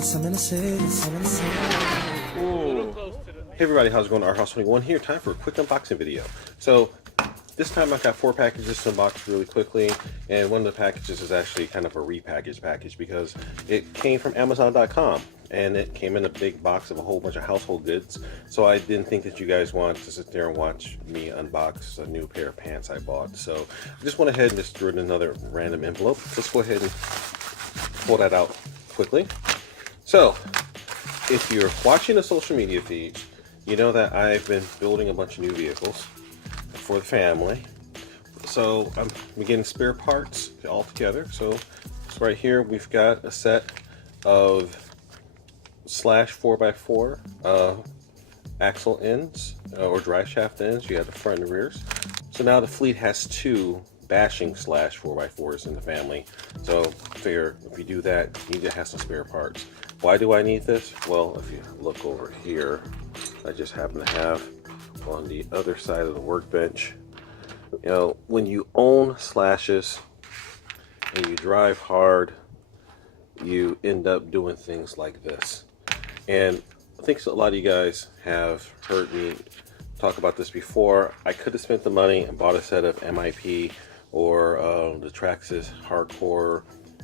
Hey everybody, how's it going? Our House 21 here. Time for a quick unboxing video. So this time I've got 4 packages to unbox really quickly, and one of the packages is actually kind of a repackaged package because it came from Amazon.com and it came in a big box of a whole bunch of household goods. So I didn't think that you guys wanted to sit there and watch me unbox a new pair of pants I bought. So I just went ahead and just threw it in another random envelope. Let's go ahead and pull that out quickly. So if you're watching the social media feed, you know that I've been building a bunch of new vehicles for the family. So I'm getting spare parts all together. So right here we've got a set of slash 4x4 axle ends or drive shaft ends. You have the front and the rears. So now the fleet has 2 bashing slash 4x4s in the family. So figure if you do that, you need to have some spare parts. Why do I need this? Well, if you look over here, I just happen to have on the other side of the workbench, you know, when you own slashes and you drive hard, you end up doing things like this. And I think a lot of you guys have heard me talk about this before. I could have spent the money and bought a set of MIP or the Traxxas hardcore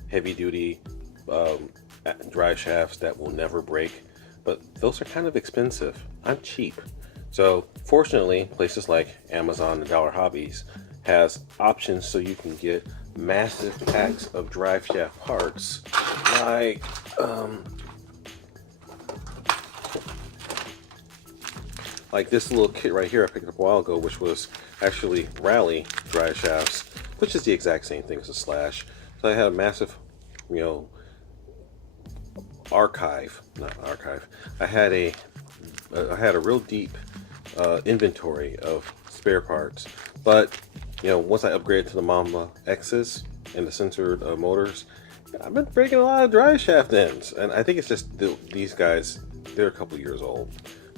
heavy duty drive shafts that will never break, but those are kind of expensive. I'm cheap. So fortunately, places like Amazon and Hobbyz has options so you can get massive packs of drive shaft parts like this little kit right here I picked up a while ago, which was actually rally drive shafts, which is the exact same thing as a slash. So I had a massive, you know, I had a real deep inventory of spare parts, but you know, once I upgraded to the Mamba X's and the censored motors, I've been breaking a lot of drive shaft ends, and I think it's just these guys, they're a couple years old,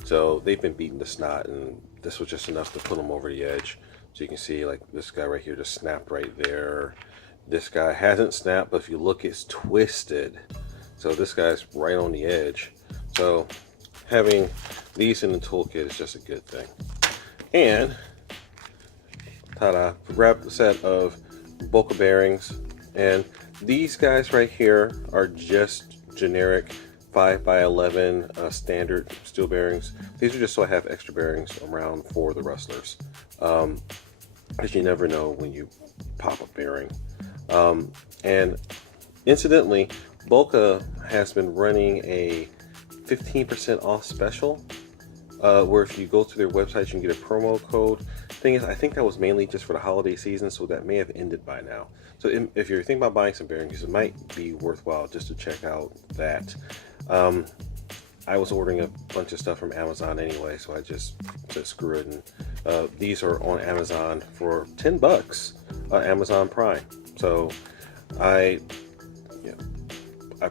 so they've been beaten to snot, and this was just enough to put them over the edge. So you can see, like, this guy right here just snapped right there. This guy hasn't snapped, but if you look, it's twisted. So this guy's right on the edge. So having these in the toolkit is just a good thing. And ta-da, grab a set of Boca bearings, and these guys right here are just generic 5x11 standard steel bearings. These are just so I have extra bearings around for the rustlers, because you never know when you pop a bearing. And incidentally, Boca has been running a 15% off special, where if you go to their website, you can get a promo code. Thing is, I think that was mainly just for the holiday season, so that may have ended by now. So if you're thinking about buying some bearings, it might be worthwhile just to check out that. I was ordering a bunch of stuff from Amazon anyway, so I just said screw it. And these are on Amazon for $10, Amazon Prime. So I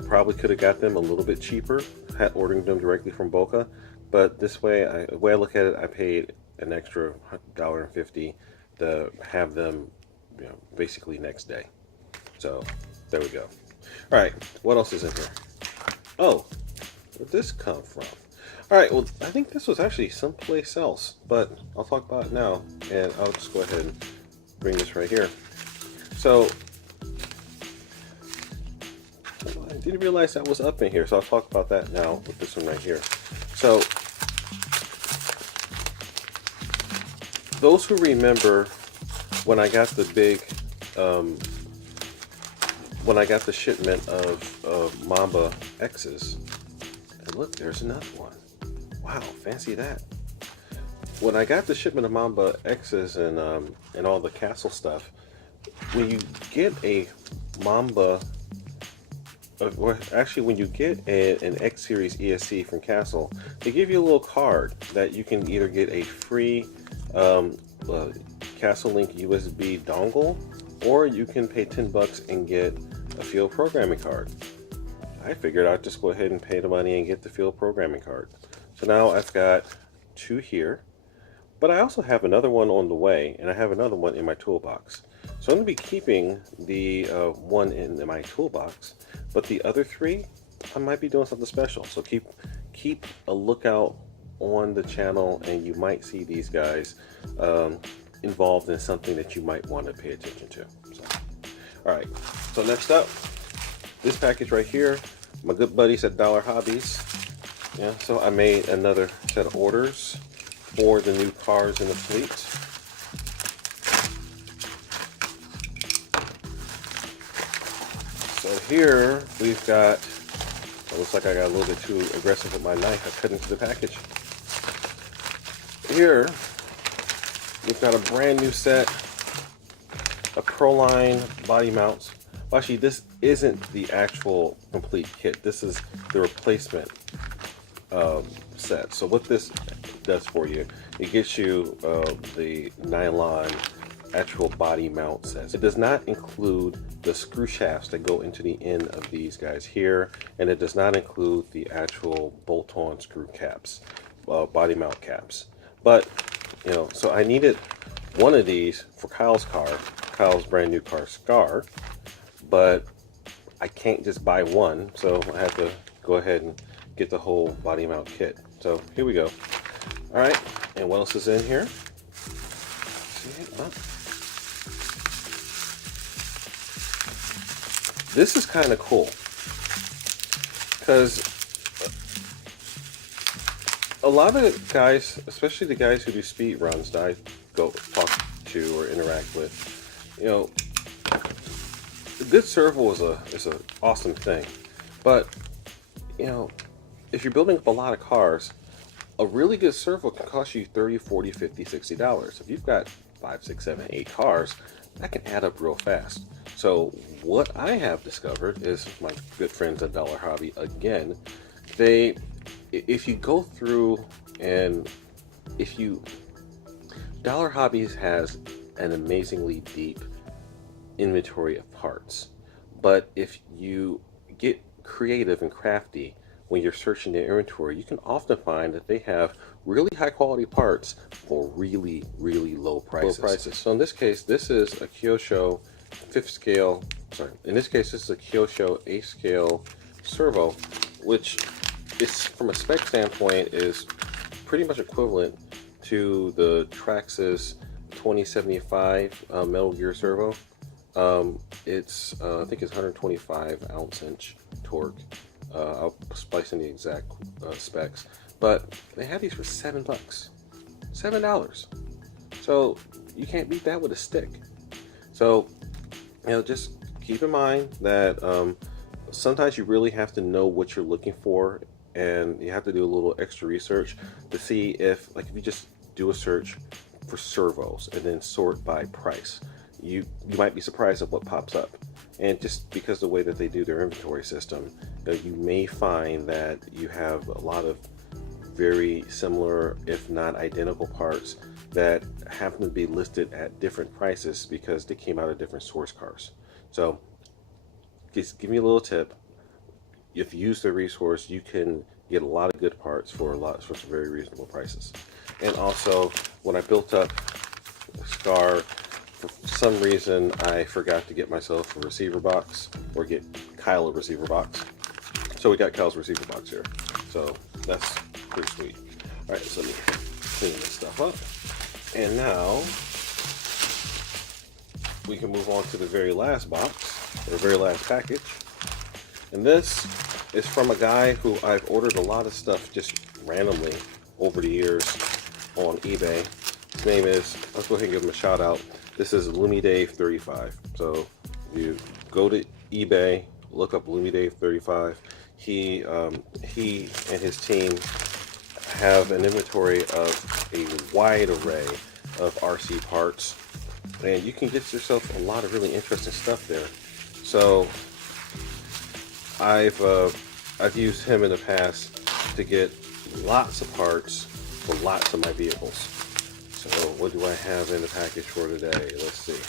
probably could have got them a little bit cheaper, ordering them directly from Boca, but this way, the way I look at it, I paid an extra $1.50 to have them, you know, basically next day. So there we go. All right, what else is in here? Oh, where'd this come from? All right, well, I think this was actually someplace else, but I'll talk about it now, and I'll just go ahead and bring this right here. So I didn't realize that was up in here, so I'll talk about that now with this one right here. So those who remember when I got the big, when I got the shipment of Mamba X's, and look, there's another one. Wow, fancy that. When I got the shipment of Mamba X's and all the Castle stuff, when you get a Mamba, or actually when you get an X Series ESC from Castle, they give you a little card that you can either get a free Castle Link USB dongle, or you can pay $10 and get a field programming card. I figured I'd just go ahead and pay the money and get the field programming card. So now I've got 2 here, but I also have another one on the way, and I have another one in my toolbox. So I'm going to be keeping the one in my toolbox, but the other 3, I might be doing something special. So keep a lookout on the channel, and you might see these guys involved in something that you might want to pay attention to. So, all right, so next up, this package right here, my good buddies at Hobbyz. Yeah, so I made another set of orders for the new cars in the fleet. So here we've got, it looks like I got a little bit too aggressive with my knife. I cut into the package. Here we've got a brand new set of Proline body mounts. Well, actually, this isn't the actual complete kit. This is the replacement set. So what this does for you, it gets you the nylon actual body mount set. It does not include the screw shafts that go into the end of these guys here, and it does not include the actual bolt-on screw caps, body mount caps. But you know, so I needed one of these for Kyle's car, Kyle's brand new car Scar, but I can't just buy one, so I had to go ahead and get the whole body mount kit. So here we go. All right, and what else is in here? See it? Oh. This is kind of cool because a lot of guys, especially the guys who do speed runs that I go talk to or interact with, you know, a good servo is an awesome thing, but you know, if you're building up a lot of cars, a really good servo can cost you $30, $40, $50, $60. If you've got 5, 6, 7, 8 cars, that can add up real fast. So what I have discovered is my good friends at Dollar Hobby again, if you go through and Dollar Hobbies has an amazingly deep inventory of parts, but if you get creative and crafty when you're searching their inventory, you can often find that they have really high quality parts for really low prices. So in this case, this is a Kyosho 5th scale, in this case this is a Kyosho 8th scale servo, which is, from a spec standpoint, is pretty much equivalent to the Traxxas 2075 Metal Gear servo. It's I think it's 125 ounce-inch torque. I'll splice in the exact specs, but they had these for $7. $7. So you can't beat that with a stick. So you know, just keep in mind that sometimes you really have to know what you're looking for, and you have to do a little extra research to see if, like, if you just do a search for servos and then sort by price, you might be surprised at what pops up. And just because the way that they do their inventory system, you may find that you have a lot of very similar, if not identical, parts that happen to be listed at different prices because they came out of different source cars. So just give me a little tip. If you use the resource, you can get a lot of good parts for some very reasonable prices. And also, when I built up Scar, for some reason I forgot to get myself a receiver box, or get Kyle a receiver box. So we got Kyle's receiver box here. So that's pretty sweet. All right, so let me clean this stuff up. And now we can move on to the very last box, or the very last package. And this is from a guy who I've ordered a lot of stuff just randomly over the years on eBay. His name is, let's go ahead and give him a shout out. This is LumiDave35. So you go to eBay, look up LumiDave35. He and his team have an inventory of a wide array of RC parts, and you can get yourself a lot of really interesting stuff there. So I've used him in the past to get lots of parts for lots of my vehicles. So what do I have in the package for today? Let's see.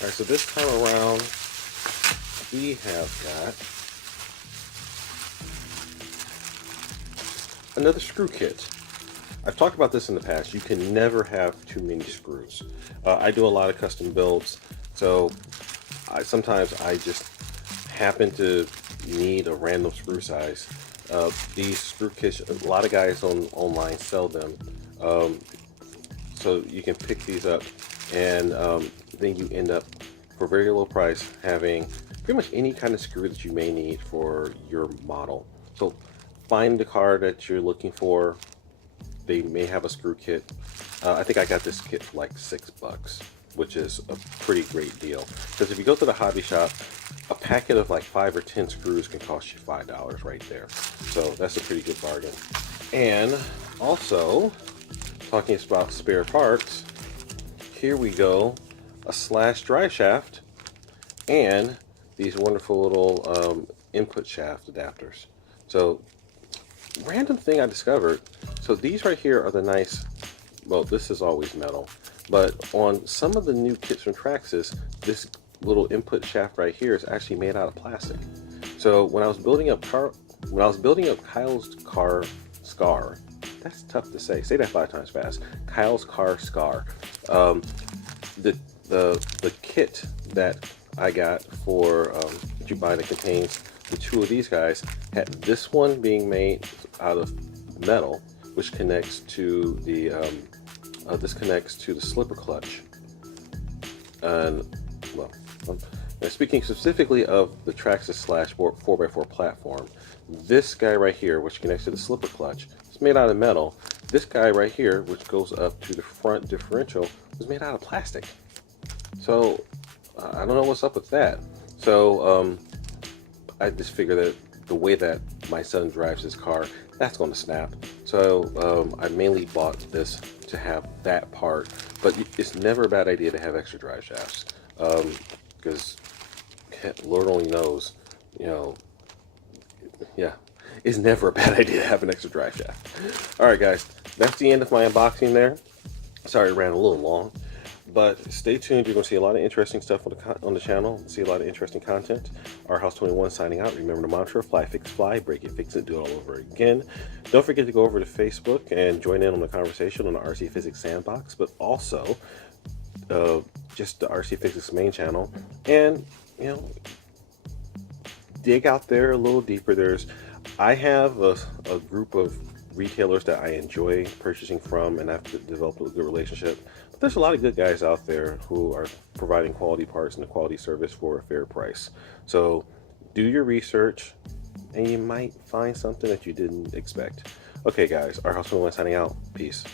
All right, so this time around we have got another screw kit. I've talked about this in the past. You can never have too many screws. I do a lot of custom builds, so sometimes I just happen to need a random screw size. These screw kits, a lot of guys online sell them, so you can pick these up, and then you end up for a very low price having pretty much any kind of screw that you may need for your model. So find the car that you're looking for. They may have a screw kit. I think I got this kit for like $6, which is a pretty great deal. Because if you go to the hobby shop, a packet of like 5 or 10 screws can cost you $5 right there. So that's a pretty good bargain. And also, talking about spare parts, here we go, a slash drive shaft and these wonderful little input shaft adapters. So random thing I discovered, so these right here are the nice, well, this is always metal, but on some of the new kits from Traxxas, this little input shaft right here is actually made out of plastic. So when I was building up Kyle's car Scar, that's tough to say that 5 times fast, Kyle's car Scar, the kit that I got for that you buy that contains the 2 of these guys had this one being made out of metal, which connects to the this connects to the slipper clutch. And well, now speaking specifically of the Traxxas slash 4x4 platform, this guy right here, which connects to the slipper clutch, is made out of metal. This guy right here, which goes up to the front differential, is made out of plastic. So I don't know what's up with that. So I just figure that the way that my son drives his car, that's going to snap. So I mainly bought this to have that part, but it's never a bad idea to have extra drive shafts, because Lord only knows, you know, yeah, it's never a bad idea to have an extra drive shaft. All right, guys, that's the end of my unboxing there. Sorry, it ran a little long. But stay tuned, you're going to see a lot of interesting stuff on the channel, see a lot of interesting content. rhouse21 signing out. Remember the mantra, fly, fix, fly, break it, fix it, do it all over again. Don't forget to go over to Facebook and join in on the conversation on the RC Physics Sandbox, but also just the RC Physics main channel. And, you know, dig out there a little deeper. I have a group of retailers that I enjoy purchasing from, and I've developed a good relationship. But there's a lot of good guys out there who are providing quality parts and a quality service for a fair price. So do your research, and you might find something that you didn't expect. Okay, guys, rhouse21 signing out. Peace.